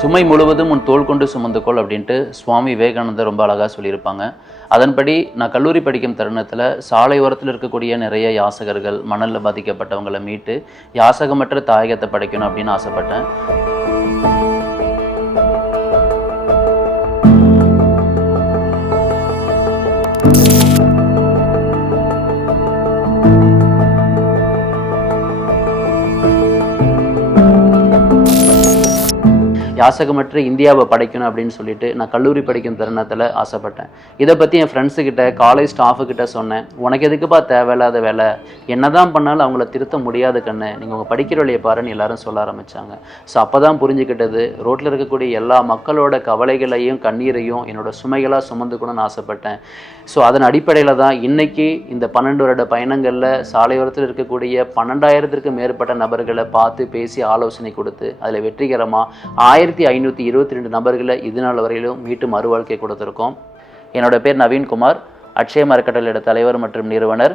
சுமை முழுவதும் உன் தோள் கொண்டு சுமந்துக்கொள் அப்படின்ட்டு சுவாமி விவேகானந்தர் ரொம்ப அழகாக சொல்லியிருப்பாங்க. அதன்படி நான் கல்லூரி படிக்கும் தருணத்தில் சாலை ஓரத்தில் இருக்கக்கூடிய நிறைய யாசகர்கள், மணலில் பாதிக்கப்பட்டவங்களை மீட்டு யாசகமற்ற தாயகத்தை படைக்கணும் அப்படின்னு ஆசைப்பட்டேன். யாசகமற்ற இந்தியாவை படைக்கணும் அப்படின்னு சொல்லிட்டு நான் கல்லூரி படிக்கும் தருணத்தில் ஆசைப்பட்டேன். இதை பற்றி என் ஃப்ரெண்ட்ஸுக்கிட்ட, காலேஜ் ஸ்டாஃபுக்கிட்ட சொன்னேன். உனக்கு எதுக்குப்பா தேவையில்லாத வேலை, என்ன தான் பண்ணாலும் அவங்கள திருத்த முடியாது கண்ணு, நீங்கள் உங்கள் படிக்கிற வழியை பாருன்னு எல்லாரும் சொல்ல ஆரம்பித்தாங்க. ஸோ அப்போ தான் புரிஞ்சுக்கிட்டது, ரோட்டில் இருக்கக்கூடிய எல்லா மக்களோட கவலைகளையும் கண்ணீரையும் என்னோட சுமைகளாக சுமந்துக்கணும்னு ஆசைப்பட்டேன். ஸோ அதன் அடிப்படையில் தான் இன்றைக்கி இந்த 12 வருட பயணங்களில் சாலையோரத்தில் இருக்கக்கூடிய 12,000க்கும் மேற்பட்ட நபர்களை பார்த்து பேசி ஆலோசனை கொடுத்து அதில் வெற்றிகரமாக 1522 நபர்களை இது நாள் வரையிலும் மீட்டு மறுவாழ்க்கை கொடுத்துருக்கோம். என்னோட பேர் நவீன்குமார், அட்சயம் அறக்கட்டளையோட தலைவர் மற்றும் நிறுவனர்.